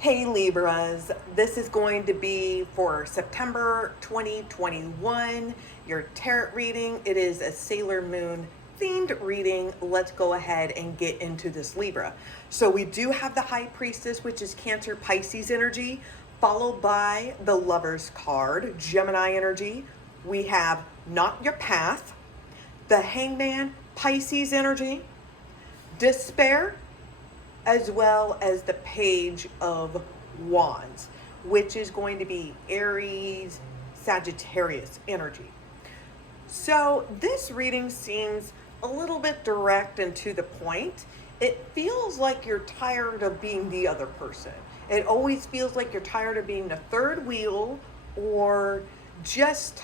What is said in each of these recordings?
Hey Libras, this is going to be for September 2021, your tarot reading. It is a Sailor Moon themed reading. Let's go ahead and get into this Libra. So we do have the High Priestess, which is Cancer Pisces energy, followed by the Lover's card, Gemini energy. We have Not Your Path, the Hangman, Pisces energy, Despair, as well as the Page of Wands, which is going to be Aries, Sagittarius energy. So this reading seems a little bit direct and to the point. It feels like you're tired of being the other person. It always feels like you're tired of being the third wheel, or just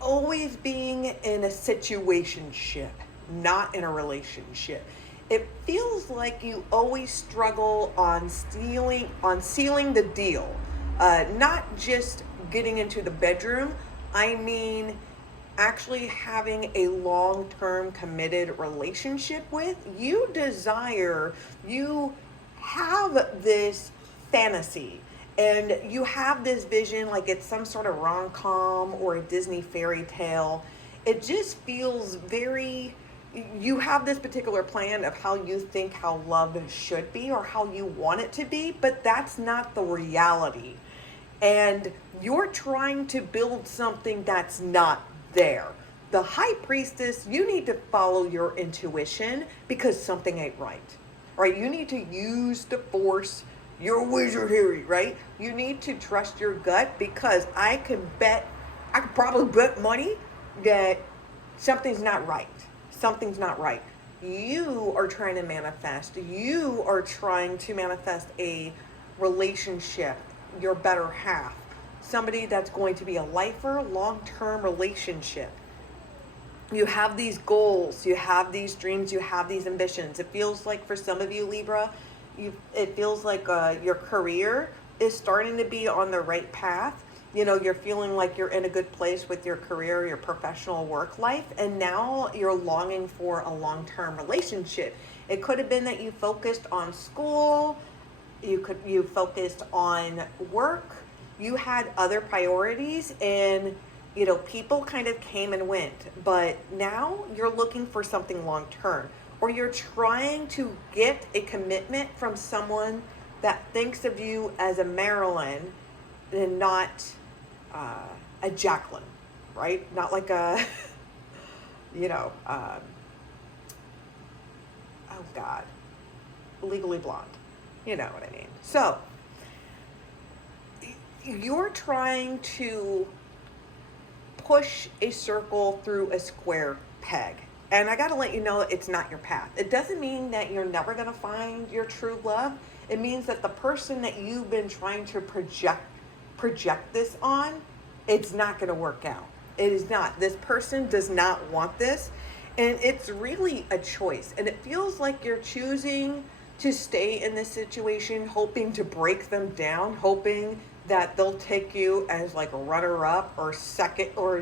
always being in a situationship, not in a relationship. It feels like you always struggle on sealing the deal, not just getting into the bedroom. I mean, actually having a long-term committed relationship with. You have this fantasy, and you have this vision like it's some sort of rom-com or a Disney fairy tale. It just feels very, you have this particular plan of how you think how love should be or how you want it to be, but that's not the reality. And you're trying to build something that's not there. The High Priestess, you need to follow your intuition because something ain't right. Right? You need to use the force, your wizardry, right? You need to trust your gut, because I could probably bet money that something's not right. Something's not right. You are trying to manifest. You are trying to manifest a relationship, your better half, somebody that's going to be a lifer, long-term relationship. You have these goals, you have these dreams, you have these ambitions. It feels like for some of you, Libra, it feels like your career is starting to be on the right path. You know, you're feeling like you're in a good place with your career, your professional work life, and now you're longing for a long-term relationship. It could have been that you focused on school, you focused on work, you had other priorities, and people kind of came and went, but now you're looking for something long term, or you're trying to get a commitment from someone that thinks of you as a Marilyn and not a Jacqueline, right? Not like a, oh God, Legally Blonde. You know what I mean? So you're trying to push a circle through a square peg. And I got to let you know it's not your path. It doesn't mean that you're never going to find your true love. It means that the person that you've been trying to project this on, it's not going to work out. It is not. This person does not want this. And it's really a choice. And it feels like you're choosing to stay in this situation, hoping to break them down, hoping that they'll take you as like a runner-up or second, or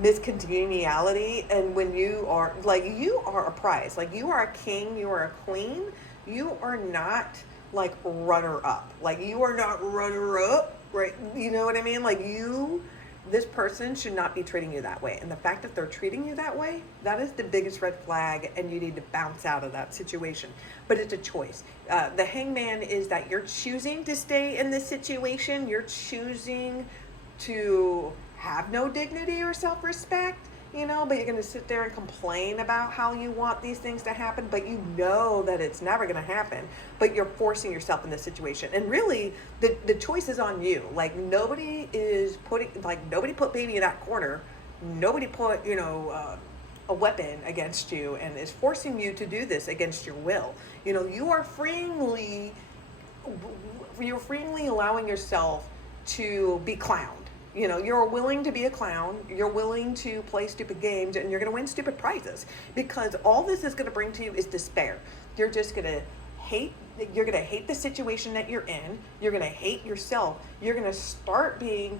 Miss Congeniality. And when you are a prize, like you are a king, you are a queen, you are not like runner-up, like you are not runner-up, right? You know what I mean? Like this person should not be treating you that way. And the fact that they're treating you that way, that is the biggest red flag, and you need to bounce out of that situation. But it's a choice. The Hangman is that you're choosing to stay in this situation. You're choosing to have no dignity or self-respect, but you're going to sit there and complain about how you want these things to happen, but you know that it's never going to happen, but you're forcing yourself in this situation. And really, the choice is on you. Like, nobody put baby in that corner. Nobody put, a weapon against you and is forcing you to do this against your will. You're freely allowing yourself to be clowned. You're willing to be a clown, you're willing to play stupid games, and you're going to win stupid prizes, because all this is going to bring to you is despair. You're just going to hate the situation that you're in. You're going to hate yourself. You're going to start being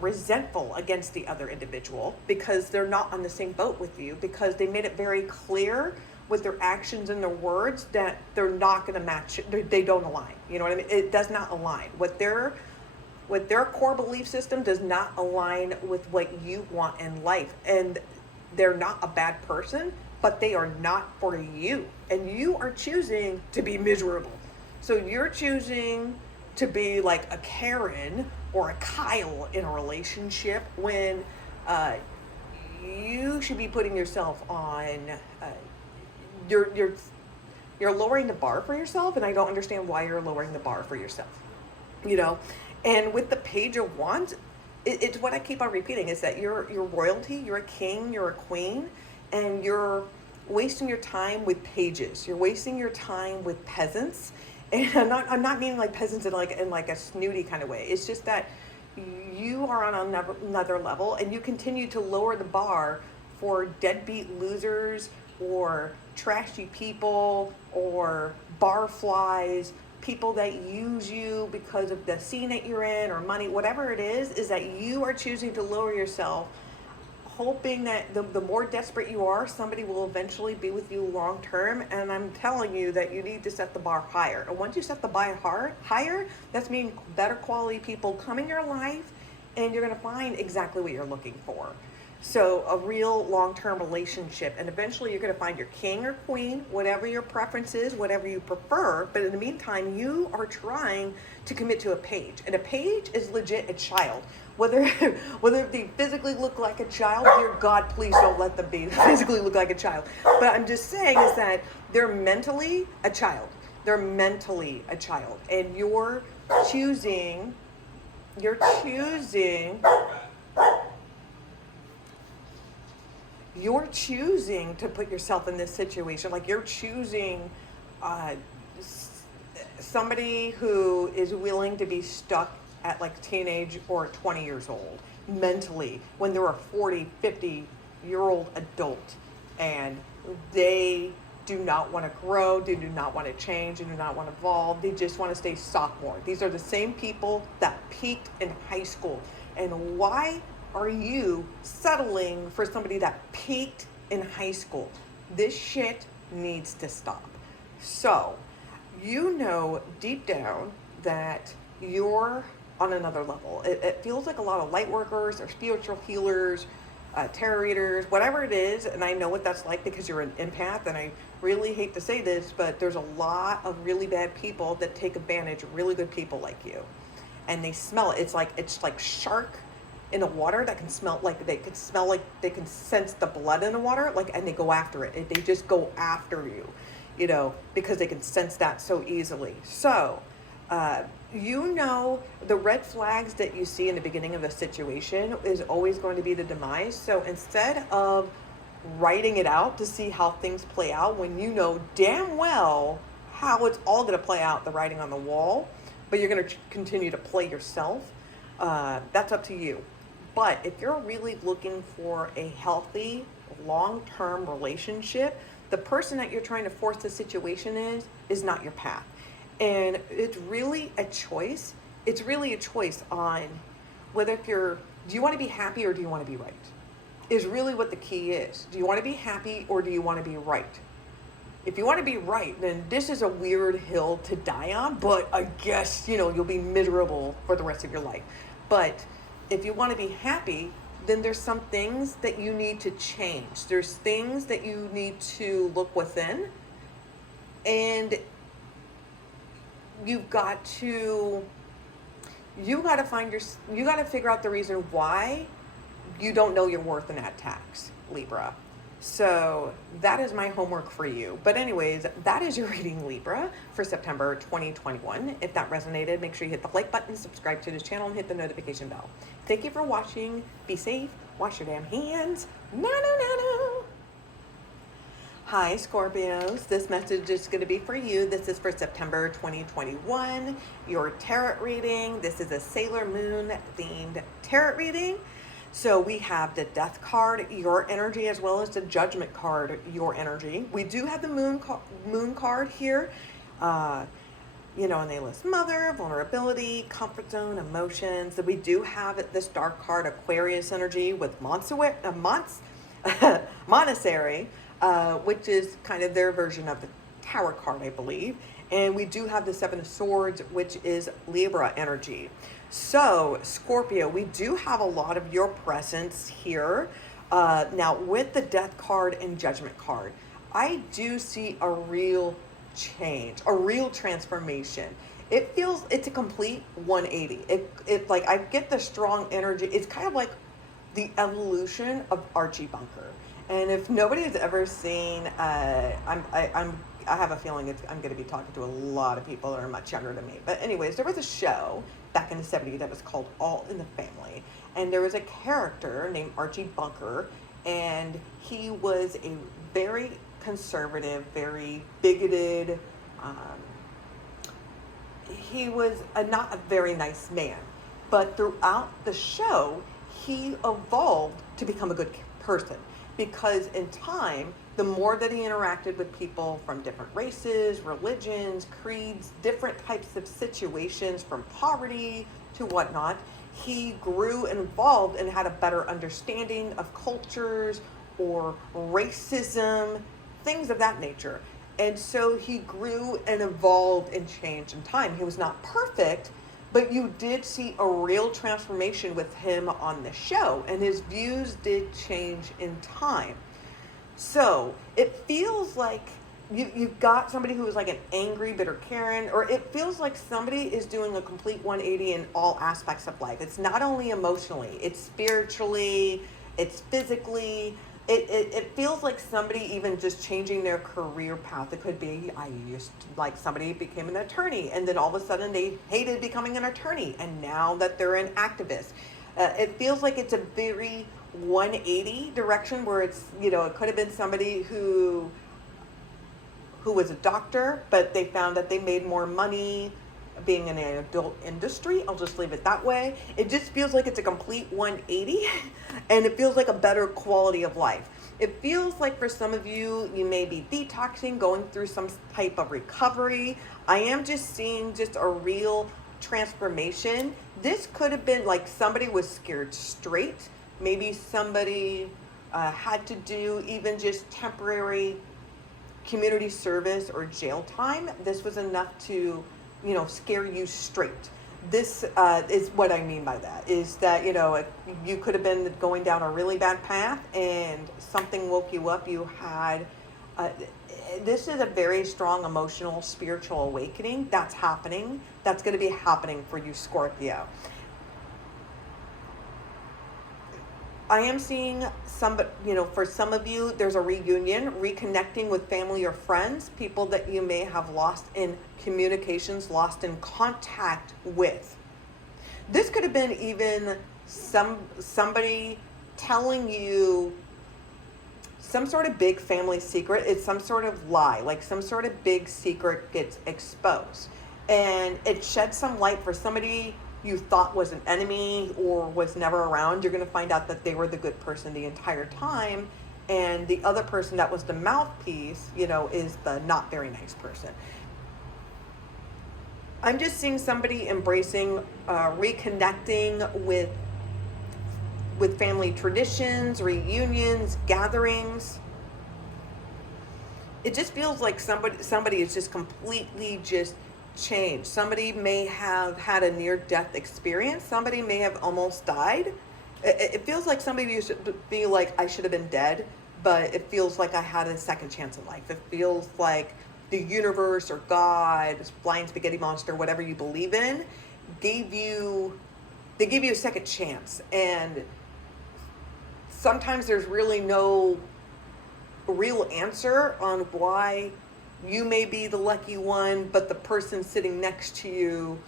resentful against the other individual because they're not on the same boat with you, because they made it very clear with their actions and their words, that they're not going to match. They don't align. You know what I mean? It does not align. What their core belief system does not align with what you want in life. And they're not a bad person, but they are not for you. And you are choosing to be miserable. So you're choosing to be like a Karen or a Kyle in a relationship when you should be putting yourself on, you're lowering the bar for yourself, and I don't understand why you're lowering the bar for yourself, you know? And with the Page of Wands, it's what I keep on repeating, is that you're royalty, you're a king, you're a queen, and you're wasting your time with pages. You're wasting your time with peasants. And I'm not meaning like peasants in like a snooty kind of way. It's just that you are on another level, and you continue to lower the bar for deadbeat losers or trashy people or barflies, people that use you because of the scene that you're in or money, whatever it is that you are choosing to lower yourself, hoping that the more desperate you are, somebody will eventually be with you long term. And I'm telling you that you need to set the bar higher. And once you set the bar higher, that's meaning better quality people come in your life, and you're going to find exactly what you're looking for. So a real long-term relationship, and eventually you're going to find your king or queen, whatever your preference is, whatever you prefer. But in the meantime, you are trying to commit to a page, and a page is legit a child. Whether they physically look like a child, dear God, please don't let them be physically look like a child. But I'm just saying is that they're mentally a child. They're mentally a child, and you're choosing to put yourself in this situation. Like, you're choosing somebody who is willing to be stuck at like teenage or 20 years old mentally, when they're a 40, 50-year-old adult, and they do not want to grow, they do not want to change, they do not want to evolve, they just want to stay sophomore. These are the same people that peaked in high school. And why are you settling for somebody that peaked in high school? This shit needs to stop. So, you know deep down that you're on another level. It feels like a lot of light workers or spiritual healers, tarot readers, whatever it is, and I know what that's like because you're an empath, and I really hate to say this, but there's a lot of really bad people that take advantage of really good people like you. And they smell it. It's like shark in the water that can smell like they can sense the blood in the water, and they go after it. They just go after you, because they can sense that so easily. So, the red flags that you see in the beginning of a situation is always going to be the demise. So instead of writing it out to see how things play out, when you know damn well how it's all going to play out, the writing on the wall, but you're going to continue to play yourself, that's up to you. But if you're really looking for a healthy, long-term relationship, the person that you're trying to force the situation is not your path. And it's really a choice. It's really a choice on whether do you want to be happy or do you want to be right? Is really what the key is. Do you want to be happy or do you want to be right? If you want to be right, then this is a weird hill to die on, but I guess, you'll be miserable for the rest of your life. But if you want to be happy, then there's some things that you need to change. There's things that you need to look within, and you got to figure out the reason why you don't know your worth in that tax, Libra. So that is my homework for you. But anyways, that is your reading, Libra, for September 2021. If that resonated, make sure you hit the like button, subscribe to this channel, and hit the notification bell. Thank you for watching. Be safe. Wash your damn hands. No. Hi, Scorpios. This message is going to be for you. This is for September 2021, your tarot reading. This is a Sailor Moon themed tarot reading. So we have the Death card, your energy, as well as the Judgment card, your energy. We do have the Moon card here. And they list Mother, vulnerability, comfort zone, emotions. We do have this Dark card, Aquarius energy, with Monastery. which is kind of their version of the Tower card, I believe. And we do have the Seven of Swords, which is Libra energy. So, Scorpio, we do have a lot of your presence here. Now, with the Death card and Judgment card, I do see a real change, a real transformation. It feels, it's a complete 180. It like, I get the strong energy. It's kind of like the evolution of Archie Bunker. And if nobody has ever seen, I have a feeling I'm going to be talking to a lot of people that are much younger than me. But anyways, there was a show back in the 70s that was called All in the Family. And there was a character named Archie Bunker. And he was a very conservative, very bigoted, he was not a very nice man. But throughout the show, he evolved to become a good person. Because in time, the more that he interacted with people from different races, religions, creeds, different types of situations, from poverty to whatnot, he grew and evolved and had a better understanding of cultures or racism, things of that nature. And so he grew and evolved and changed in time. He was not perfect, but you did see a real transformation with him on the show, and his views did change in time. So it feels like you've got somebody who is like an angry, bitter Karen, or it feels like somebody is doing a complete 180 in all aspects of life. It's not only emotionally, it's spiritually, it's physically. It feels like somebody even just changing their career path. It could be, I used to, like, somebody became an attorney, and then all of a sudden they hated becoming an attorney, and now that they're an activist. It feels like it's a very 180 direction where it's, you know, it could have been somebody who was a doctor, but they found that they made more money being in an adult industry. I'll just leave it that way. It just feels like it's a complete 180, and it feels like a better quality of life. It feels like for some of you, you may be detoxing, going through some type of recovery. I am just seeing just a real transformation. This could have been like somebody was scared straight. Maybe somebody had to do even just temporary community service or jail time. This was enough to, you know, scare you straight. This is what I mean by that, is that, you know, you could have been going down a really bad path and something woke you up. You had, this is a very strong emotional, spiritual awakening that's happening. That's going to be happening for you, Scorpio. I am seeing some, you know, for some of you, there's a reunion, reconnecting with family or friends, people that you may have lost in communications, lost in contact with. This could have been even somebody telling you some sort of big family secret. It's some sort of lie, like some sort of big secret gets exposed. And it sheds some light for somebody you thought was an enemy or was never around. You're going to find out that they were the good person the entire time, and the other person that was the mouthpiece, you know, is the not very nice person. I'm just seeing somebody embracing, reconnecting with family traditions, reunions, gatherings. It just feels like somebody is just completely just change. Somebody may have had a near-death experience. Somebody may have almost died. It feels like somebody used to be like, I should have been dead, but it feels like I had a second chance in life. It feels like the universe or God, flying spaghetti monster, whatever you believe in, they gave you a second chance. And sometimes there's really no real answer on why you may be the lucky one, but the person sitting next to you,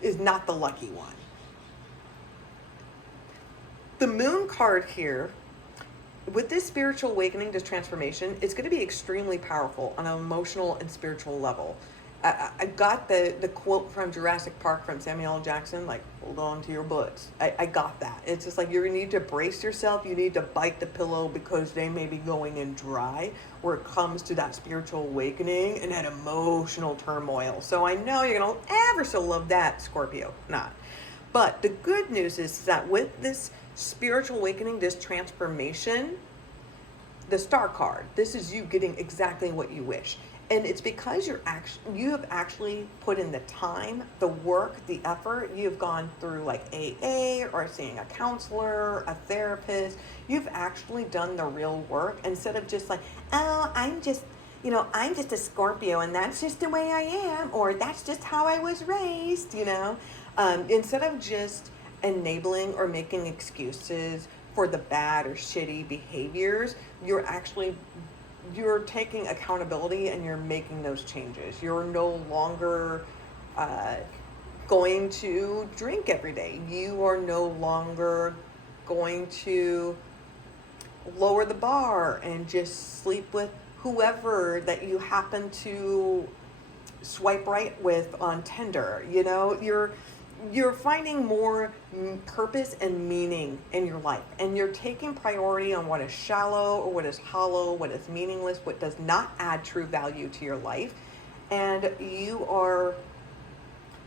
is not the lucky one. The Moon card here, with this spiritual awakening, this transformation, it's going to be extremely powerful on an emotional and spiritual level. I got the quote from Jurassic Park from Samuel L. Jackson, like, hold on to your butts. I got that. It's just like, you need to brace yourself. You need to bite the pillow because they may be going in dry where it comes to that spiritual awakening and that emotional turmoil. So I know you're going to ever so love that, Scorpio. Not. But the good news is that with this spiritual awakening, this transformation, the Star card. This is you getting exactly what you wish. And it's because you have actually put in the time, the work, the effort. You've gone through like AA or seeing a counselor, a therapist. You've actually done the real work instead of just like, oh, I'm just a Scorpio and that's just the way I am, or that's just how I was raised, instead of just enabling or making excuses for the bad or shitty behaviors, you're taking accountability and you're making those changes. You're no longer going to drink every day. You are no longer going to lower the bar and just sleep with whoever that you happen to swipe right with on Tinder. You're finding more purpose and meaning in your life, and you're taking priority on what is shallow or what is hollow, what is meaningless, what does not add true value to your life. And you are,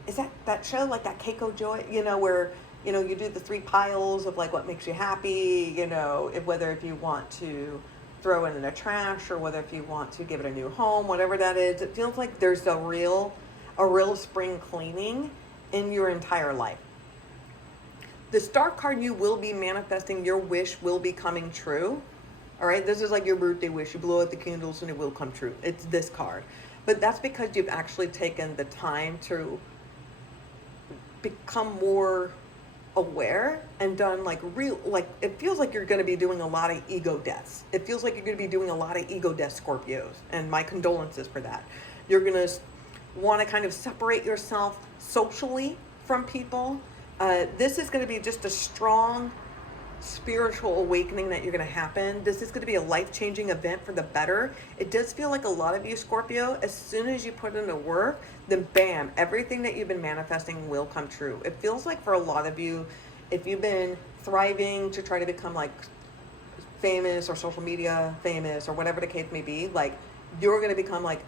is that show like that Keiko Joy, where you do the 3 piles of like what makes you happy, if you want to throw it in the trash or whether if you want to give it a new home, whatever that is. It feels like there's a real spring cleaning in your entire life. The Star card, you will be manifesting. Your wish will be coming true. All right, this is like your birthday wish. You blow out the candles and it will come true. It's this card. But that's because you've actually taken the time to become more aware and done it feels like you're going to be doing a lot of ego deaths. It feels like you're going to be doing a lot of ego deaths, Scorpios, and my condolences for that. You're going to want to kind of separate yourself socially from people. This is going to be just a strong spiritual awakening that you're going to happen. This is going to be a life-changing event for the better. It does feel like a lot of you, Scorpio, as soon as you put in the work, then bam, everything that you've been manifesting will come true. It feels like for a lot of you, if you've been thriving to try to become like famous or social media famous or whatever the case may be, like you're going to become like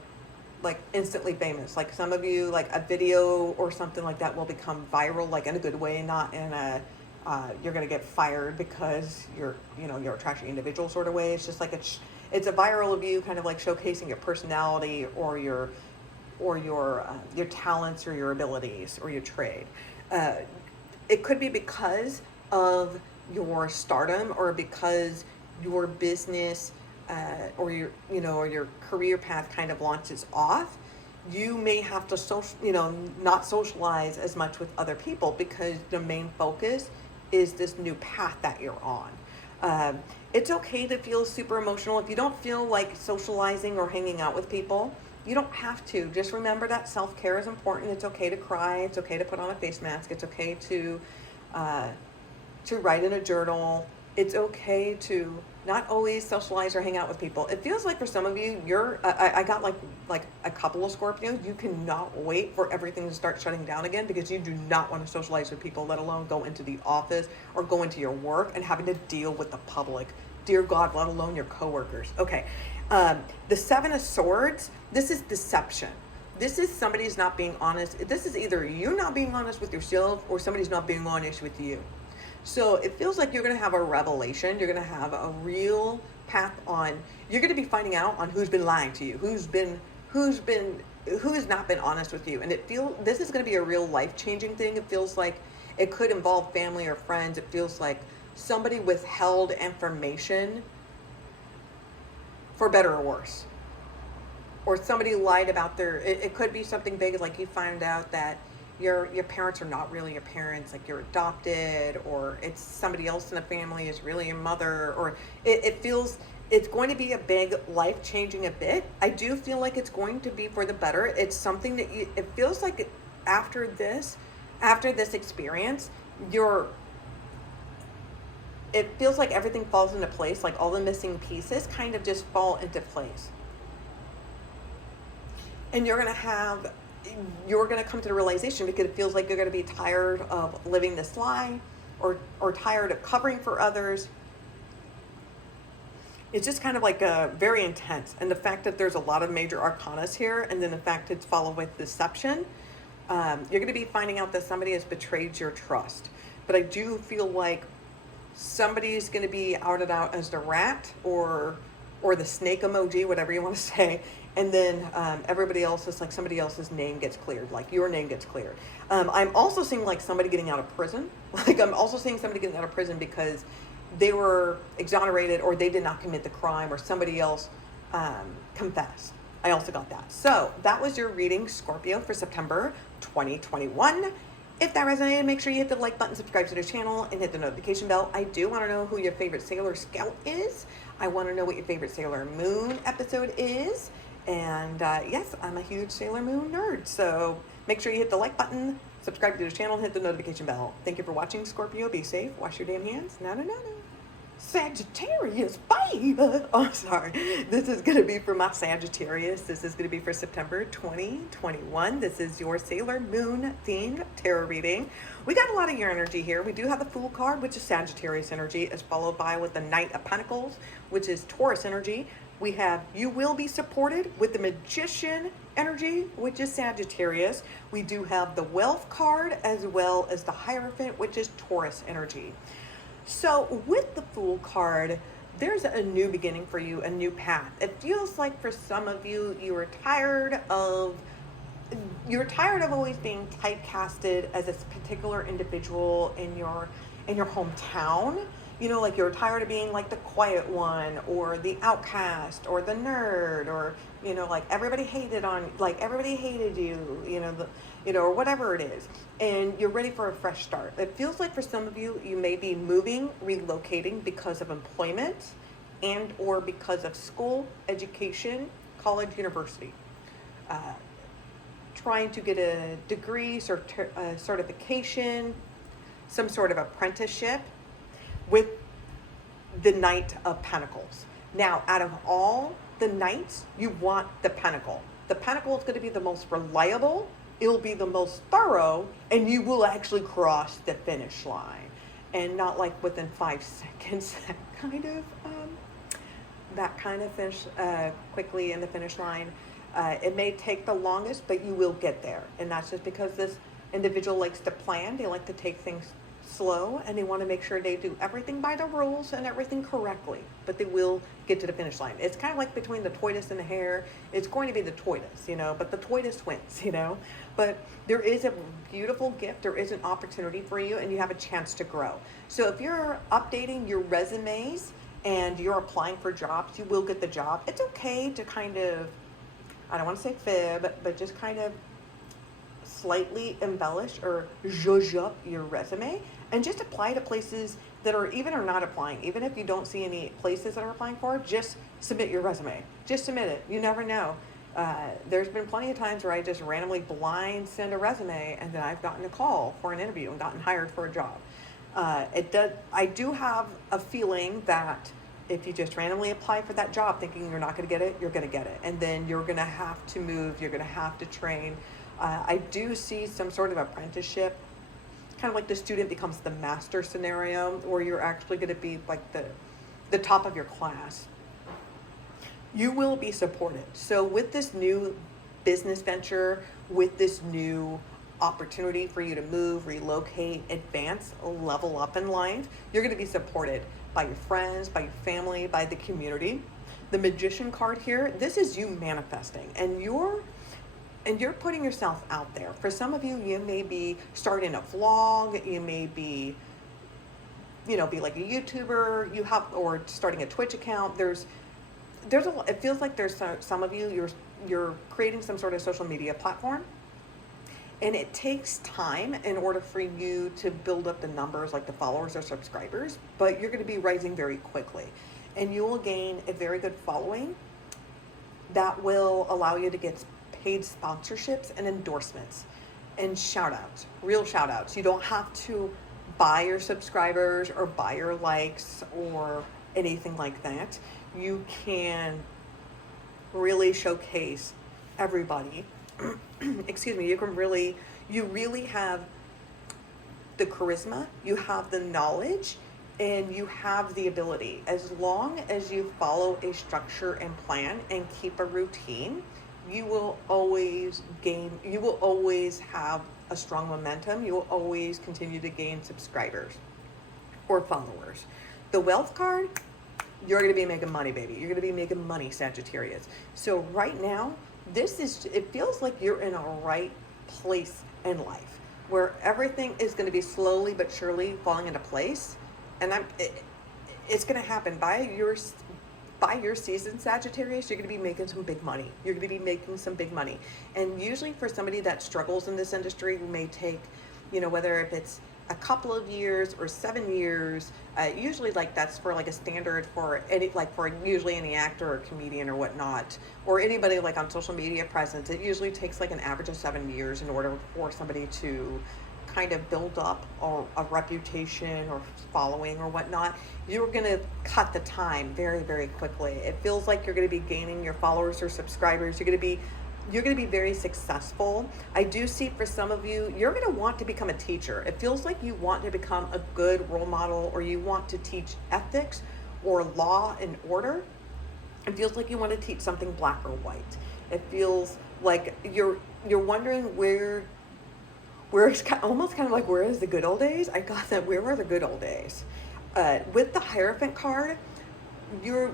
instantly famous. Like some of you, like a video or something like that will become viral, like in a good way, not in a you're going to get fired because you're a trashy individual sort of way. It's just like it's a viral of you kind of like showcasing your personality or your talents or your abilities or your trade. It could be because of your stardom or because your business or your career path kind of launches off. You may have to not socialize as much with other people because the main focus is this new path that you're on. It's okay to feel super emotional. If you don't feel like socializing or hanging out with people, you don't have to. Just remember that self-care is important. It's okay to cry. It's okay to put on a face mask. It's okay to write in a journal. It's okay to not always socialize or hang out with people. It feels like for some of you, I got like a couple of Scorpios, you cannot wait for everything to start shutting down again because you do not want to socialize with people, let alone go into the office or go into your work and having to deal with the public. Dear God, let alone your coworkers. Okay, the 7 of Swords, this is deception. This is somebody's not being honest. This is either you not being honest with yourself or somebody's not being honest with you. So it feels like you're going to have a revelation. You're going to have a real path on. You're going to be finding out on who's been lying to you, who has not been honest with you. And this is going to be a real life-changing thing. It feels like it could involve family or friends. It feels like somebody withheld information for better or worse. Or somebody lied about it could be something big, like you find out that your parents are not really your parents, like you're adopted, or it's somebody else in the family is really your mother, or it feels it's going to be a big life-changing event. I do feel like it's going to be for the better. It's something that it feels like after this experience, it feels like everything falls into place, like all the missing pieces kind of just fall into place. And you're going to come to the realization, because it feels like you're going to be tired of living this lie or tired of covering for others. It's just kind of like very intense. And the fact that there's a lot of major arcanas here, and then the fact it's followed with deception, you're going to be finding out that somebody has betrayed your trust. But I do feel like somebody's going to be outed out as the rat, or or the snake emoji, whatever you want to say. And then everybody else is like somebody else's name gets cleared, like your name gets cleared. I'm also seeing like somebody getting out of prison. Like I'm also seeing somebody getting out of prison because they were exonerated or they did not commit the crime or somebody else confessed. I also got that. So that was your reading, Scorpio, for September 2021. If that resonated, make sure you hit the like button, subscribe to the channel, and hit the notification bell. I do want to know who your favorite Sailor Scout is. I want to know what your favorite Sailor Moon episode is. And yes, I'm a huge Sailor Moon nerd. So make sure you hit the like button, subscribe to the channel, and hit the notification bell. Thank you for watching, Scorpio. Be safe. Wash your damn hands. No. Sagittarius, baby. Oh, sorry. This is going to be for my Sagittarius. This is going to be for September 2021. This is your Sailor Moon themed tarot reading. We got a lot of your energy here. We do have the Fool card, which is Sagittarius energy, is followed by with the Knight of Pentacles, which is Taurus energy. We have you will be supported with the Magician energy, which is Sagittarius. We do have the Wealth card as well as the Hierophant, which is Taurus energy. So with the Fool card, there's a new beginning for you, a new path. It feels like for some of you, you're tired of always being typecasted as a particular individual in your hometown. You know, like you're tired of being like the quiet one or the outcast or the nerd, or, you know, like everybody hated you, or whatever it is. And you're ready for a fresh start. It feels like for some of you, you may be moving, relocating because of employment and or because of school, education, college, university. Trying to get a degree, certification, some sort of apprenticeship with the Knight of Pentacles. Now, out of all the knights, you want the Pentacle. The Pentacle is going to be the most reliable, it'll be the most thorough, and you will actually cross the finish line. And not like within 5 seconds, that kind of finish quickly in the finish line. It may take the longest, but you will get there. And that's just because this individual likes to plan. They like to take things slow, and they want to make sure they do everything by the rules and everything correctly, but they will get to the finish line. It's kind of like between the tortoise and the hare. It's going to be the tortoise, but the tortoise wins, but there is a beautiful gift. There is an opportunity for you, and you have a chance to grow. So if you're updating your resumes and you're applying for jobs, you will get the job. It's okay to kind of, I don't want to say fib, but just kind of slightly embellish or zhuzh up your resume and just apply to places that are not applying. Even if you don't see any places that are applying for, just submit your resume. Just submit it. You never know. There's been plenty of times where I just randomly blind send a resume, and then I've gotten a call for an interview and gotten hired for a job. I do have a feeling that if you just randomly apply for that job thinking you're not going to get it, you're going to get it. And then you're going to have to move. You're going to have to train. I do see some sort of apprenticeship, kind of like the student becomes the master scenario, or you're actually going to be like the top of your class. You will be supported. So with this new business venture, with this new opportunity for you to move, relocate, advance, level up in life, you're going to be supported by your friends, by your family, by the community. The Magician card here, this is you manifesting, and you're putting yourself out there. For some of you, you may be starting a vlog, you may be, be like a YouTuber, or starting a Twitch account. It feels like there's some of you, you're creating some sort of social media platform, and it takes time in order for you to build up the numbers, like the followers or subscribers, but you're going to be rising very quickly, and you will gain a very good following that will allow you to get paid sponsorships and endorsements and shout outs, real shout outs. You don't have to buy your subscribers or buy your likes or anything like that. You can really showcase everybody. Excuse me. You really have the charisma, you have the knowledge, and you have the ability. As long as you follow a structure and plan and keep a routine, you will always have a strong momentum. You will always continue to gain subscribers or followers. The Wealth card, you're going to be making money, baby. You're going to be making money, Sagittarius. So right now, it feels like you're in a right place in life where everything is going to be slowly but surely falling into place. And it's going to happen by your season, Sagittarius. You're going to be making some big money. You're going to be making some big money. And usually for somebody that struggles in this industry, who may take, whether if it's a couple of years or 7 years, usually like that's for like a standard for usually any actor or comedian or whatnot, or anybody like on social media presence. It usually takes like an average of 7 years in order for somebody to kind of build up a reputation or following or whatnot. You're going to cut the time very, very quickly. It feels like you're going to be gaining your followers or subscribers. You're going to be very successful. I do see for some of you, you're going to want to become a teacher. It feels like you want to become a good role model, or you want to teach ethics or law and order. It feels like you want to teach something black or white. It feels like you're wondering where it's almost kind of like, where is the good old days? I got that. Where were the good old days? With the Hierophant card, you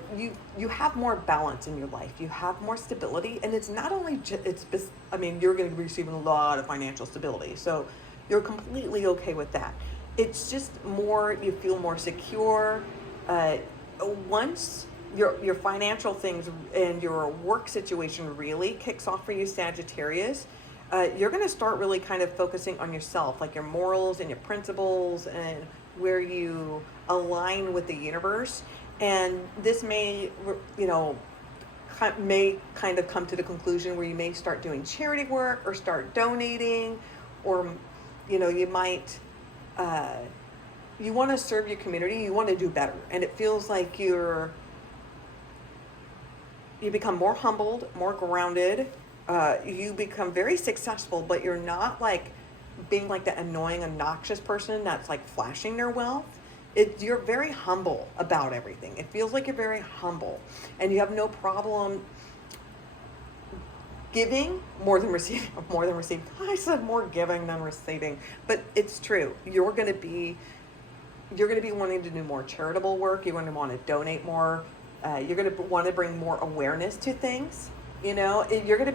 have more balance in your life. You have more stability, and it's not only you're going to be receiving a lot of financial stability, so you're completely okay with that. It's just more, you feel more secure. Once your financial things and your work situation really kicks off for you, Sagittarius, you're going to start really kind of focusing on yourself, like your morals and your principles, and where you align with the universe. And this may kind of come to the conclusion where you may start doing charity work or start donating, or, you might, you want to serve your community, you want to do better. And it feels like you become more humbled, more grounded. You become very successful, but you're not like being like the annoying, obnoxious person that's like flashing their wealth. You're very humble about everything. It feels like you're very humble, and you have no problem giving more than receiving. I said more giving than receiving, but it's true. You're going to be wanting to do more charitable work. You're going to want to donate more. You're going to want to bring more awareness to things. You're going to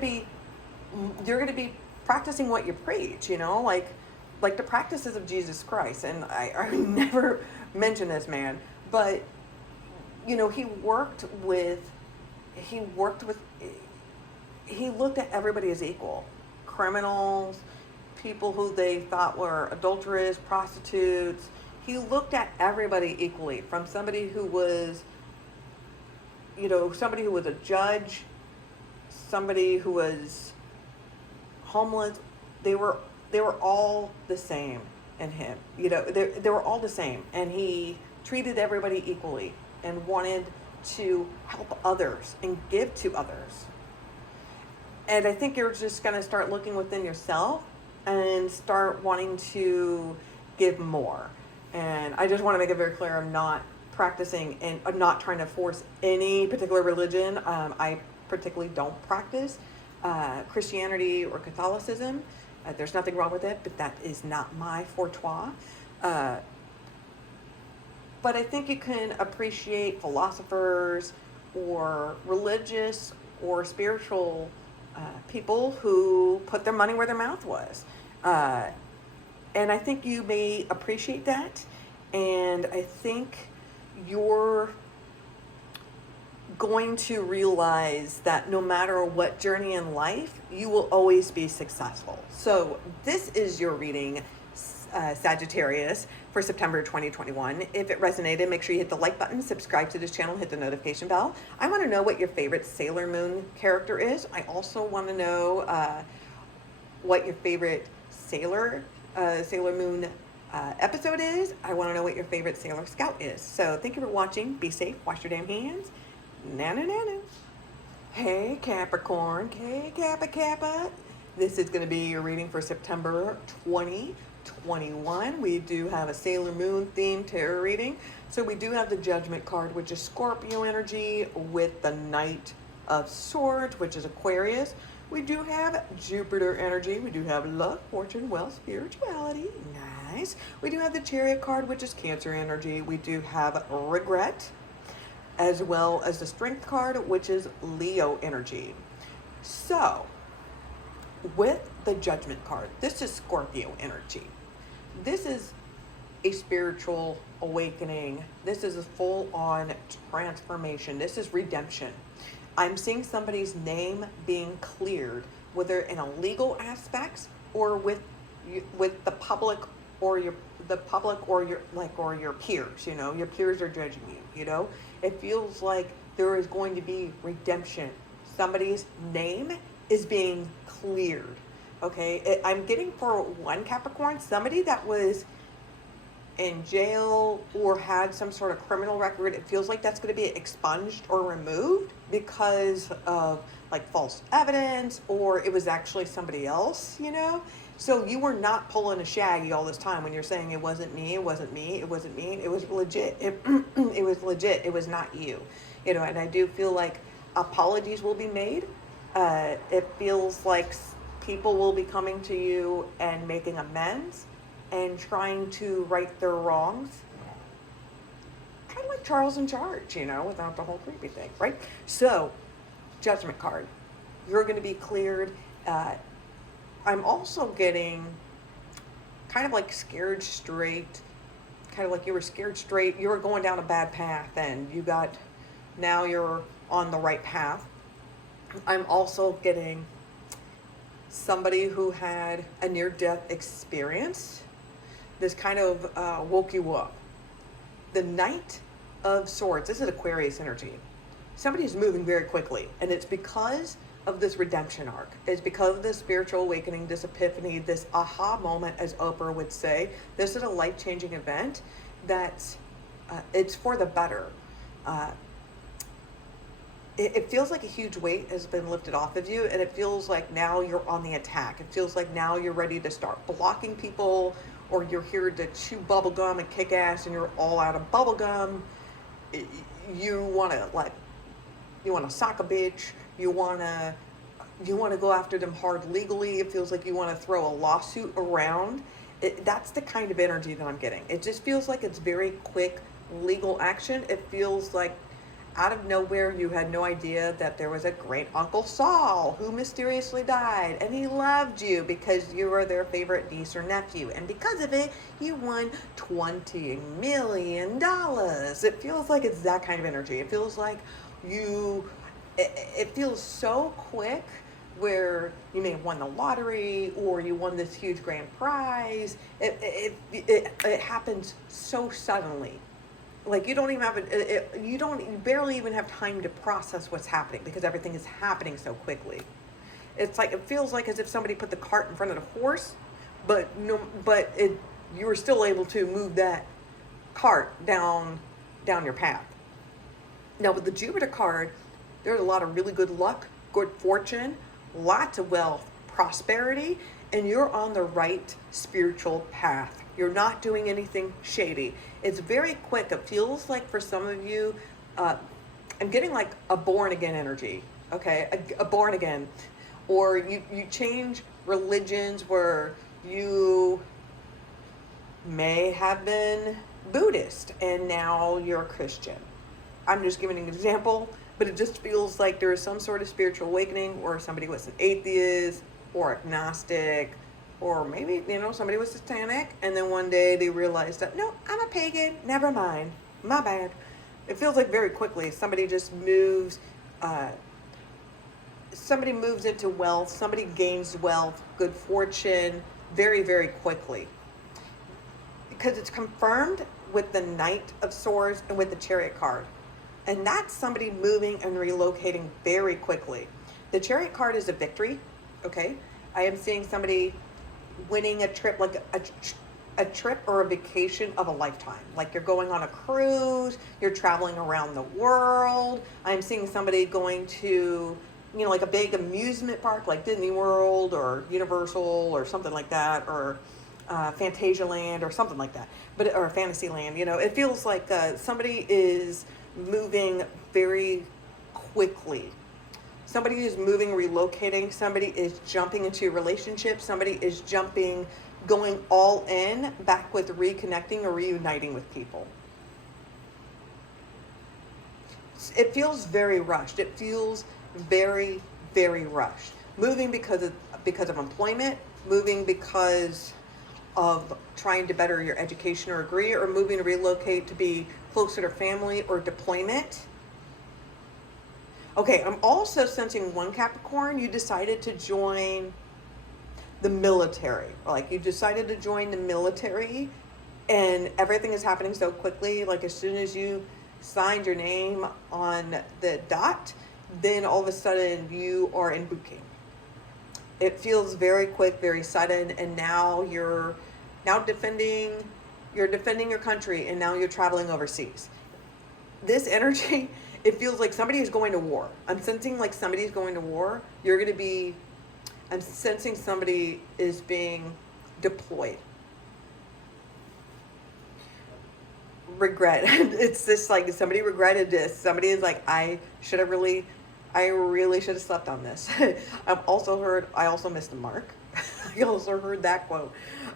be practicing what you preach. Like the practices of Jesus Christ. And I never mention this man, but he looked at everybody as equal. Criminals, people who they thought were adulterers, prostitutes. He looked at everybody equally, from somebody who was a judge, somebody who was homeless. They were all the same in him. They were all the same, and he treated everybody equally and wanted to help others and give to others. And I think you're just going to start looking within yourself and start wanting to give more. And I just want to make it very clear, I'm not practicing and I'm not trying to force any particular religion. I particularly don't practice Christianity or Catholicism. There's nothing wrong with it, but that is not my forte. But I think you can appreciate philosophers or religious or spiritual people who put their money where their mouth was. And I think you may appreciate that. And I think you're going to realize that no matter what journey in life, you will always be successful. So this is your reading, Sagittarius, for September 2021. If it resonated, make sure you hit the like button, subscribe to this channel, hit the notification bell. I want to know what your favorite Sailor Moon character is. I also want to know what your favorite Sailor Moon episode is. I want to know what your favorite Sailor Scout is. So thank you for watching. Be safe. Wash your damn hands. Nana. Hey Capricorn. Hey Kappa. This is going to be your reading for September 2021. We do have a Sailor Moon themed tarot reading. So we do have the Judgment card, which is Scorpio energy, with the Knight of Swords, which is Aquarius. We do have Jupiter energy. We do have luck, fortune, wealth, spirituality. Nice. We do have the Chariot card, which is Cancer energy. We do have regret. as well as the Strength card, which is Leo energy. So, with the Judgment card, this is Scorpio energy. This is a spiritual awakening. This is a full-on transformation. This is redemption. I'm seeing somebody's name being cleared, whether in a legal aspects or with the public, or your peers. Your peers are judging you. It feels like there is going to be redemption. Somebody's name is being cleared. Okay, I'm getting, for one Capricorn, somebody that was in jail or had some sort of criminal record. It feels like that's going to be expunged or removed because of like false evidence, or it was actually somebody else. So you were not pulling a shaggy all this time when you're saying it wasn't me, it wasn't me, it wasn't me. It was legit. It was legit. It was not you. And I do feel like apologies will be made. It feels like people will be coming to you and making amends and trying to right their wrongs. Kind of like Charles in Charge, without the whole creepy thing, right? So, Judgment card. You're going to be cleared. I'm also getting kind of like scared straight. Kind of like you were scared straight. You were going down a bad path and now you're on the right path. I'm also getting somebody who had a near-death experience. This kind of woke you up. The Knight of Swords. This is Aquarius energy. Somebody's moving very quickly, and it's because of this redemption arc. It's because of this spiritual awakening, this epiphany, this aha moment, as Oprah would say. This is a life-changing event that it's for the better. It feels like a huge weight has been lifted off of you, and it feels like now you're on the attack. It feels like now you're ready to start blocking people, or you're here to chew bubble gum and kick ass, and you're all out of bubble gum. You want to sock a bitch. You want to go after them hard legally. It feels like you want to throw a lawsuit around. That's the kind of energy that I'm getting. It just feels like it's very quick legal action. It feels like out of nowhere, you had no idea that there was a great Uncle Saul who mysteriously died, and he loved you because you were their favorite niece or nephew, and because of it, you won $20 million. It feels like it's that kind of energy. It feels like it feels so quick, where you may have won the lottery or you won this huge grand prize. It happens so suddenly. Like you barely even have time to process what's happening because everything is happening so quickly. It's like, it feels like as if somebody put the cart in front of the horse, but you were still able to move that cart down your path. Now with the Jupiter card, there's a lot of really good luck, good fortune, lots of wealth, prosperity, and you're on the right spiritual path. You're not doing anything shady. It's very quick. It feels like for some of you, I'm getting like a born again energy. Okay, a born again, or you change religions where you may have been Buddhist and now you're a Christian. I'm just giving an example, but it just feels like there is some sort of spiritual awakening, or somebody was an atheist or agnostic, or maybe, somebody was satanic, and then one day they realized that, no, I'm a pagan, never mind, my bad. It feels like very quickly somebody just moves, somebody moves into wealth, somebody gains wealth, good fortune, very, very quickly. Because it's confirmed with the Knight of Swords and with the Chariot card. And that's somebody moving and relocating very quickly. The Chariot card is a victory, okay? I am seeing somebody winning a trip, like a trip or a vacation of a lifetime. Like you're going on a cruise, you're traveling around the world. I'm seeing somebody going to, like a big amusement park like Disney World or Universal or something like that, or Fantasialand or something like that, or Fantasyland. It feels like somebody is moving very quickly. Somebody is moving, relocating. Somebody is jumping into a relationship. Somebody is going all in, back with reconnecting or reuniting with people. it feels very rushed. It feels very, very rushed. Moving because of employment, moving because of trying to better your education or degree, or moving to relocate to be closer to family or deployment. Okay, I'm also sensing one Capricorn, you decided to join the military. Like you decided to join the military and everything is happening so quickly. Like as soon as you signed your name on the dot, then all of a sudden you are in boot camp. It feels very quick, very sudden, and now you're defending your country, and now you're traveling overseas. This energy, it feels like somebody is going to war. I'm sensing like somebody's going to war. I'm sensing somebody is being deployed. Regret. It's just like somebody regretted this. Somebody is like, I really should have slept on this. I also missed the mark. I also heard that quote.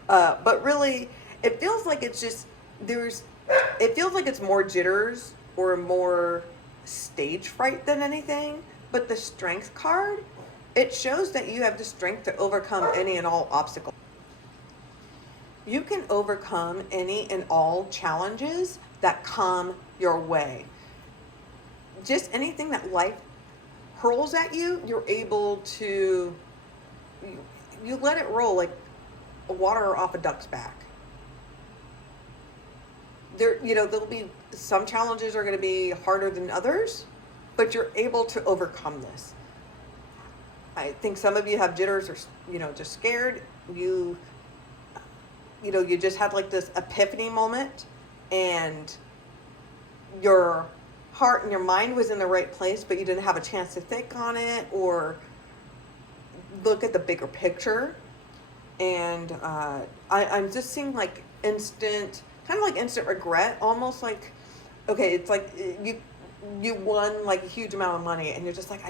But really, it feels like it feels like it's more jitters or more stage fright than anything. But the strength card, it shows that you have the strength to overcome any and all obstacles. You can overcome any and all challenges that come your way. Just anything that life hurls at you, you're able to, you let it roll like water off a duck's back. There'll be some challenges are going to be harder than others, but you're able to overcome this. I think some of you have jitters or, just scared. You just had like this epiphany moment and your heart and your mind was in the right place, but you didn't have a chance to think on it or look at the bigger picture. And I'm just seeing like instant regret, almost like, okay, it's like you won like a huge amount of money and you're just like,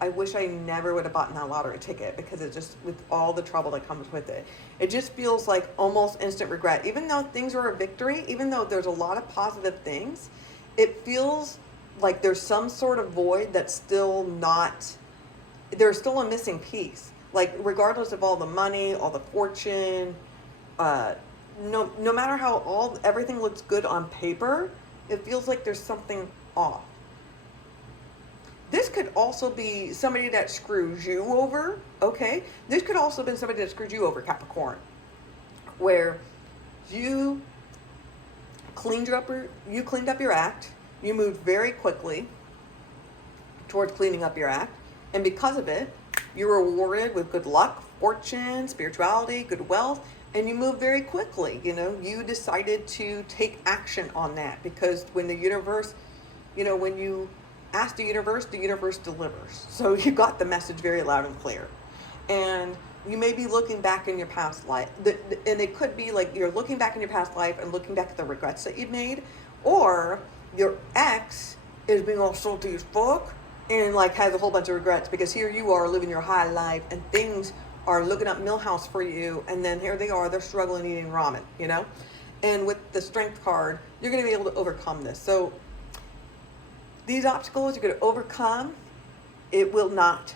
I wish I never would have bought that lottery ticket, because it just, with all the trouble that comes with it, it just feels like almost instant regret. Even though things are a victory, even though there's a lot of positive things, it feels like there's some sort of void that's still not, there's still a missing piece. Like regardless of all the money, all the fortune, no matter how everything looks good on paper, it feels like there's something off. This could also be somebody that screws you over, okay? This could also have been somebody that screwed you over, Capricorn, where you cleaned up your act. You moved very quickly towards cleaning up your act, and because of it, you were rewarded with good luck, fortune, spirituality, good wealth, and you moved very quickly. You decided to take action on that, because when the universe, when you ask the universe delivers. So you got the message very loud and clear. And you may be looking back in your past life, and it could be like you're looking back in your past life and looking back at the regrets that you've made, or your ex is being all salty as fuck and like has a whole bunch of regrets, because here you are living your high life and things are looking up Millhouse for you, and then here they are, they're struggling eating ramen, And with the strength card, you're going to be able to overcome this. So these obstacles you're going to overcome. It will not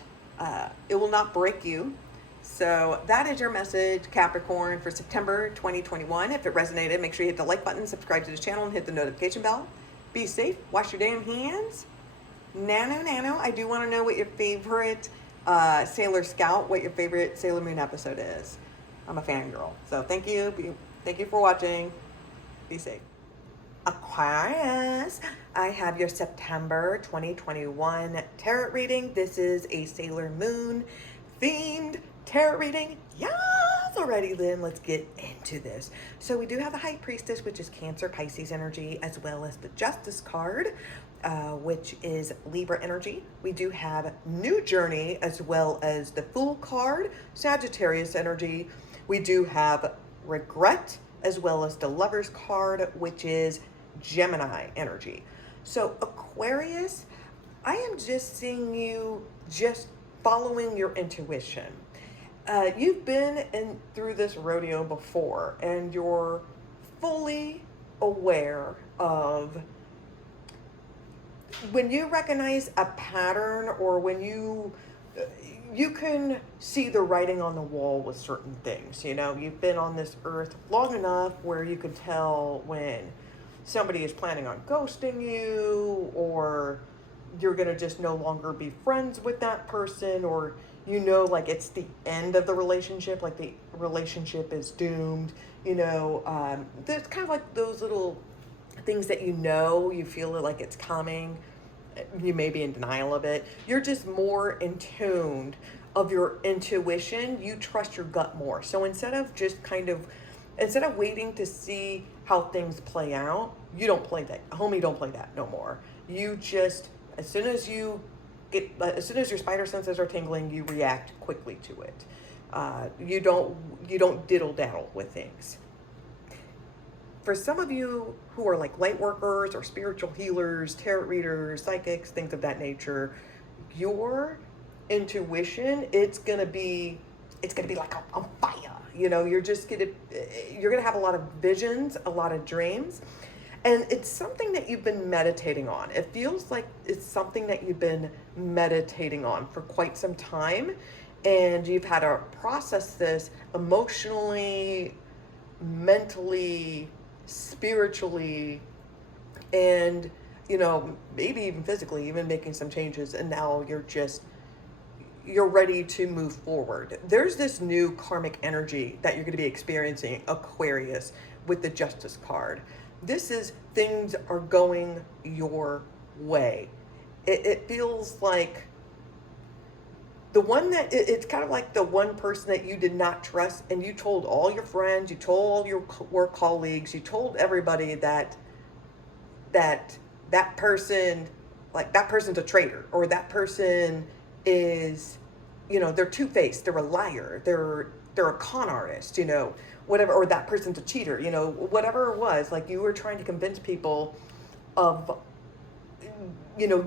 break you. So that is your message, Capricorn, for September 2021. If it resonated, make sure you hit the like button, subscribe to the channel, and hit the notification bell. Be safe. Wash your damn hands. Nano. I do want to know what your favorite Sailor Scout, what your favorite Sailor Moon episode is. I'm a fangirl. So thank you. Thank you for watching. Be safe. Aquarius, I have your September 2021 tarot reading. This is a Sailor Moon themed tarot reading. Yes, already then let's get into this. So we do have the High Priestess, which is Cancer, Pisces energy, as well as the Justice card, which is Libra energy. We do have New Journey, as well as the Fool card, Sagittarius energy. We do have Regret, as well as the Lovers card, which is Gemini energy. So Aquarius, I am just seeing you just following your intuition. You've been through this rodeo before, and you're fully aware of when you recognize a pattern, or when you can see the writing on the wall with certain things. You know, you've been on this earth long enough where you can tell when somebody is planning on ghosting you, or you're going to just no longer be friends with that person, or you know, like it's the end of the relationship, like the relationship is doomed. You know, there's kind of like those little things that you feel like it's coming. You may be in denial of it. You're just more in tune of your intuition. You trust your gut more. So instead of waiting to see how things play out, you don't play that. Homie, don't play that no more. You just, as soon as your spider senses are tingling, you react quickly to it. You don't diddle daddle with things. For some of you who are like light workers or spiritual healers, tarot readers, psychics, things of that nature, your intuition, it's gonna be like on fire. You know, you're gonna have a lot of visions, a lot of dreams, and it's something that you've been meditating on. It feels like it's something that you've been meditating on for quite some time, and you've had to process this emotionally, mentally, spiritually, and you know, maybe even physically, even making some changes, and now you're ready to move forward. There's this new karmic energy that you're going to be experiencing, Aquarius, with the Justice card. This is, things are going your way. It feels like it's kind of like the one person that you did not trust, and you told all your friends, you told all your work colleagues, you told everybody that person, like that person's a traitor, or that person is, you know, they're two-faced, they're a liar, they're a con artist, you know, whatever, or that person's a cheater, you know, whatever it was. Like, you were trying to convince people of, you know,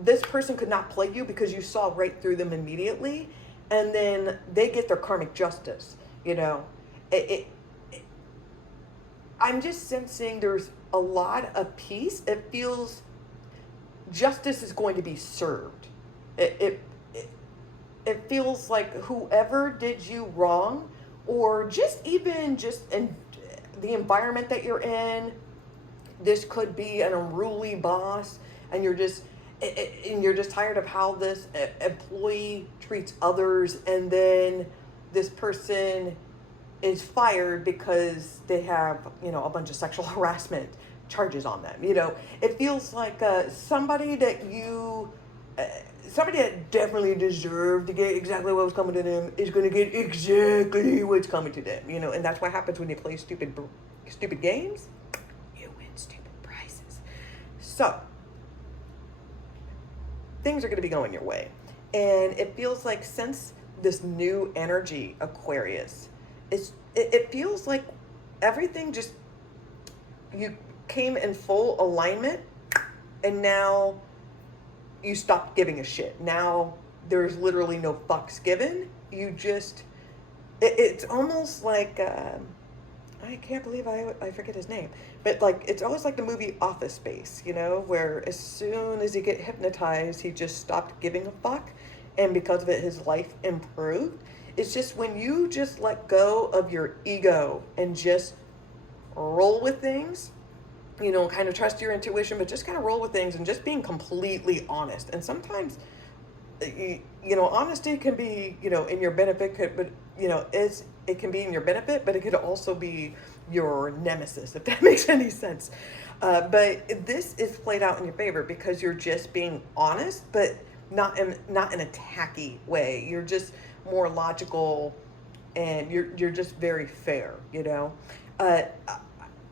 this person could not play you because you saw right through them immediately, and then they get their karmic justice. You know, I'm just sensing there's a lot of peace. It feels justice is going to be served. It feels like whoever did you wrong, or just in the environment that you're in, this could be an unruly boss, and you're just tired of how this employee treats others, and then this person is fired because they have, you know, a bunch of sexual harassment charges on them. You know, it feels like somebody that definitely deserved to get exactly what was coming to them is going to get exactly what's coming to them. You know, and that's what happens when you play stupid games. You win stupid prizes. So things are going to be going your way. And it feels like, since this new energy, Aquarius, it feels like everything just, you came in full alignment, and now you stopped giving a shit. Now there's literally no fucks given. You just, it's almost like, I can't believe I forget his name, but like, it's almost like the movie Office Space, you know, where as soon as he get hypnotized, he just stopped giving a fuck, and because of it, his life improved. It's just when you just let go of your ego and just roll with things, you know, kind of trust your intuition, but just kind of roll with things and just being completely honest. And sometimes, you know, honesty can be, you know, in your benefit, but, you know, it can be in your benefit, but it could also be your nemesis, if that makes any sense. But this is played out in your favor because you're just being honest, but not in a tacky way. You're just more logical, and you're just very fair, you know.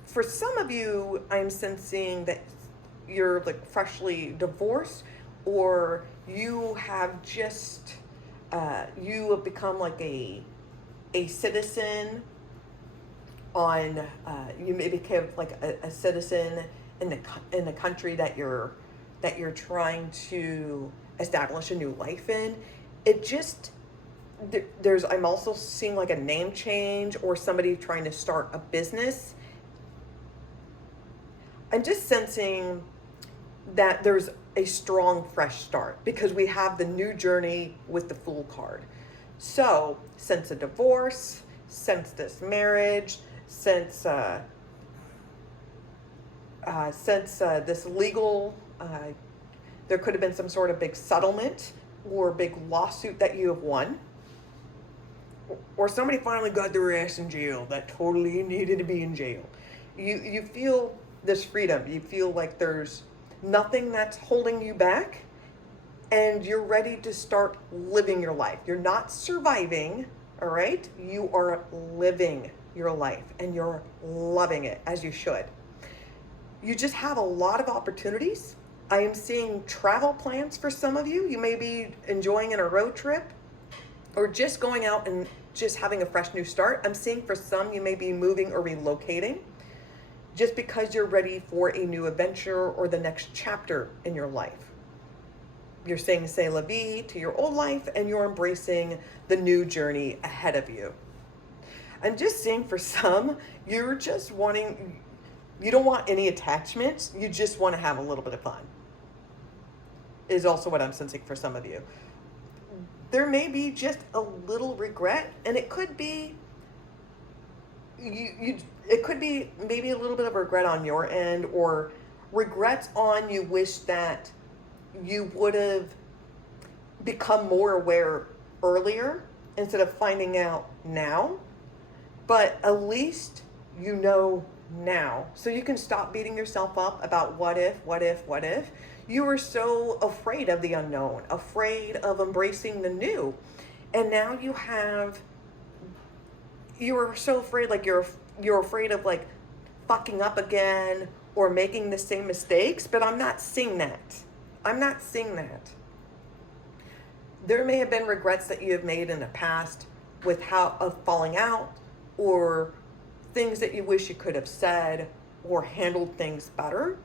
For some of you, I'm sensing that you're like freshly divorced, or you have just you have become like a citizen on you may become like a citizen in the country that you're trying to establish a new life in. It just, I'm also seeing like a name change, or somebody trying to start a business. I'm just sensing that there's a strong fresh start, because we have the new journey with the Fool card. So since a divorce, since this marriage, since this legal, there could have been some sort of big settlement or big lawsuit that you have won, or somebody finally got their ass in jail that totally needed to be in jail. You feel this freedom. You feel like there's nothing that's holding you back, and you're ready to start living your life. You're not surviving, all right? You are living your life, and you're loving it, as you should. You just have a lot of opportunities. I am seeing travel plans for some of you. You may be enjoying a road trip, or just going out and just having a fresh new start. I'm seeing for some, you may be moving or relocating, just because you're ready for a new adventure or the next chapter in your life. You're saying c'est la vie to your old life, and you're embracing the new journey ahead of you. I'm just seeing for some, you're just wanting, you don't want any attachments. You just want to have a little bit of fun, is also what I'm sensing for some of you. There may be just a little regret, and it could be it could be maybe a little bit of regret on your end, or regrets on you wish that you would have become more aware earlier instead of finding out now. But at least you know now, so you can stop beating yourself up about what if. You were so afraid of the unknown, afraid of embracing the new, and now you were so afraid, like you're afraid of like fucking up again or making the same mistakes. But I'm not seeing that. There may have been regrets that you have made in the past with of falling out, or things that you wish you could have said or handled things better.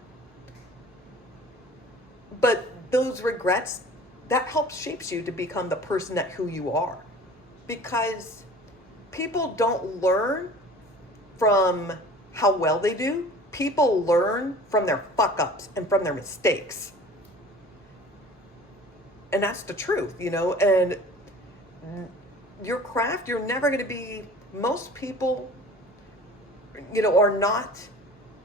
But those regrets, that helps shapes you to become the person that who you are. Because people don't learn from how well they do. People learn from their fuck ups and from their mistakes. And that's the truth, and your craft, you're never going to be, most people, are not,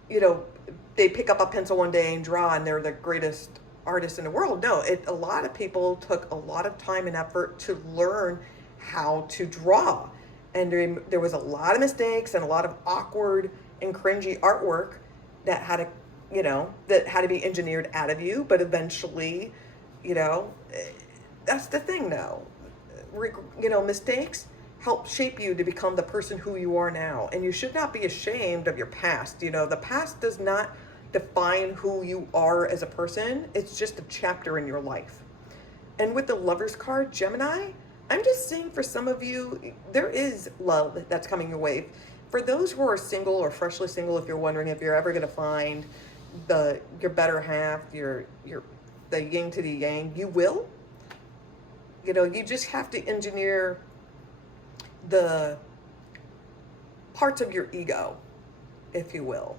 they pick up a pencil one day and draw and they're the greatest artists in the world. No, a lot of people took a lot of time and effort to learn how to draw. And there was a lot of mistakes and a lot of awkward and cringy artwork that had to be engineered out of you. But eventually, that's the thing though. Mistakes help shape you to become the person who you are now. And you should not be ashamed of your past. The past does not define who you are as a person. It's just a chapter in your life. And with the Lovers card, Gemini, I'm just saying for some of you, there is love that's coming your way. For those who are single or freshly single, if you're wondering if you're ever going to find your better half, the yin to the yang, you will. You just have to engineer the parts of your ego, if you will.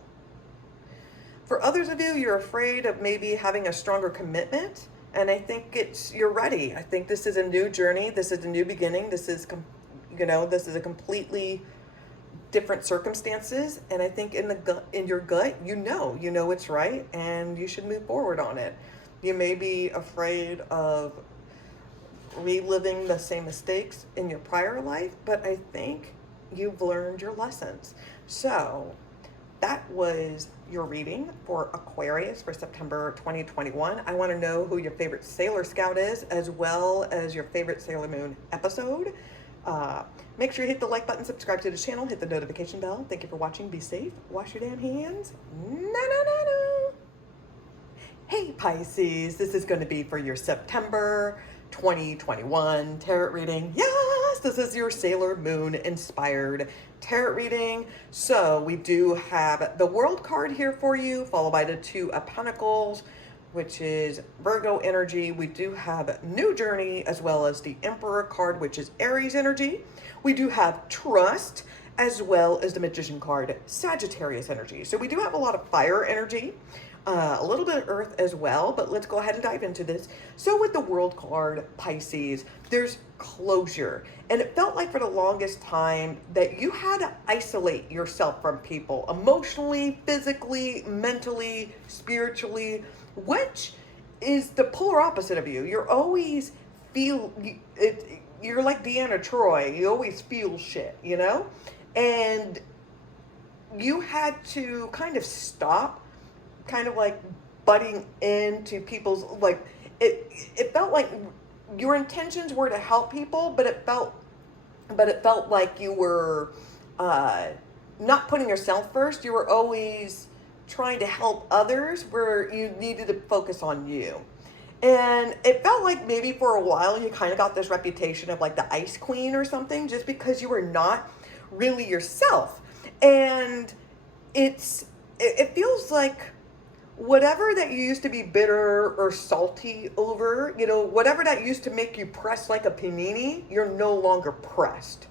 For others of you, you're afraid of maybe having a stronger commitment, and I think you're ready. I think this is a new journey. This is a new beginning. This is a completely different circumstances, and I think in your gut, you know it's right, and you should move forward on it. You may be afraid of reliving the same mistakes in your prior life, but I think you've learned your lessons. So that was your reading for Aquarius for September 2021. I want to know who your favorite Sailor Scout is, as well as your favorite Sailor Moon episode. Make sure you hit the like button, subscribe to the channel, hit the notification bell. Thank you for watching. Be safe. Wash your damn hands. No. Hey Pisces, this is going to be for your September 2021 tarot reading. Yes, this is your Sailor Moon inspired tarot reading. So we do have the World card here for you, followed by the Two of Pentacles, which is Virgo energy. We do have New Journey, as well as the Emperor card, which is Aries energy. We do have Trust, as well as the Magician card, Sagittarius energy. So we do have a lot of fire energy. a little bit of earth as well, but let's go ahead and dive into this. So with the world card, Pisces, there's closure. And it felt like for the longest time that you had to isolate yourself from people emotionally, physically, mentally, spiritually, which is the polar opposite of you. You're always you're like Deanna Troy. You always feel shit, you know? And you had to kind of stop kind of like butting into people's like it felt like your intentions were to help people, but it felt like you were not putting yourself first. You were always trying to help others where you needed to focus on you. And it felt like maybe for a while you kind of got this reputation of like the ice queen or something, just because you were not really yourself. And it feels like whatever that you used to be bitter or salty over, you know, whatever that used to make you press like a panini, you're no longer pressed.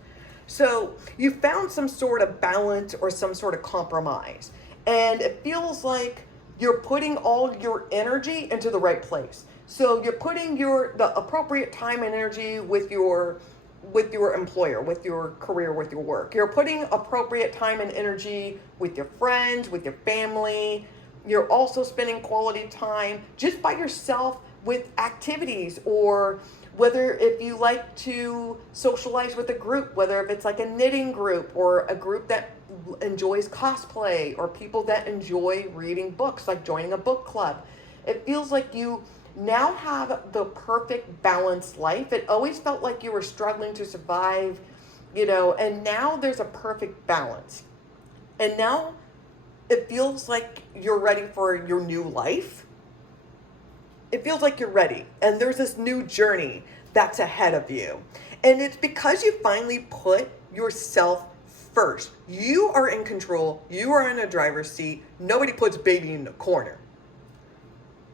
So you found some sort of balance or some sort of compromise. And it feels like you're putting all your energy into the right place. So you're putting the appropriate time and energy with your employer, with your career, with your work. You're putting appropriate time and energy with your friends, with your family. You're also spending quality time just by yourself with activities, or whether if you like to socialize with a group, whether if it's like a knitting group or a group that enjoys cosplay, or people that enjoy reading books, like joining a book club. It feels like you now have the perfect balanced life. It always felt like you were struggling to survive, you know, and now there's a perfect balance. And now it feels like you're ready for your new life. It feels like you're ready. And there's this new journey that's ahead of you. And it's because you finally put yourself first. You are in control. You are in a driver's seat. Nobody puts baby in the corner.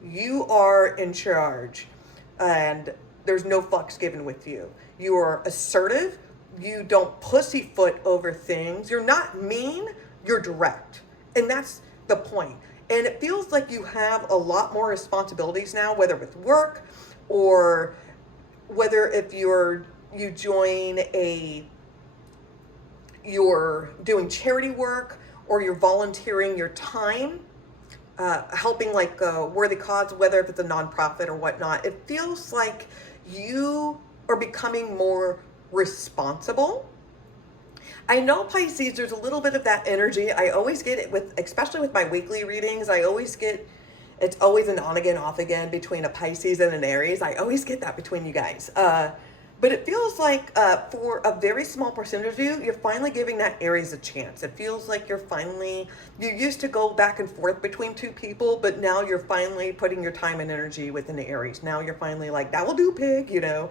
You are in charge, and there's no fucks given with you. You are assertive. You don't pussyfoot over things. You're not mean. You're direct. And that's the point. And it feels like you have a lot more responsibilities now, whether with work or whether if you join you're doing charity work, or you're volunteering your time, helping like a worthy cause, whether if it's a nonprofit or whatnot. It feels like you are becoming more responsible. I know Pisces, there's a little bit of that energy. I always get it especially with my weekly readings. It's always an on again, off again between a Pisces and an Aries. I always get that between you guys. But it feels like for a very small percentage of you, you're finally giving that Aries a chance. It feels like you used to go back and forth between two people, but now you're finally putting your time and energy within the Aries. Now you're finally like, that will do, pig, you know,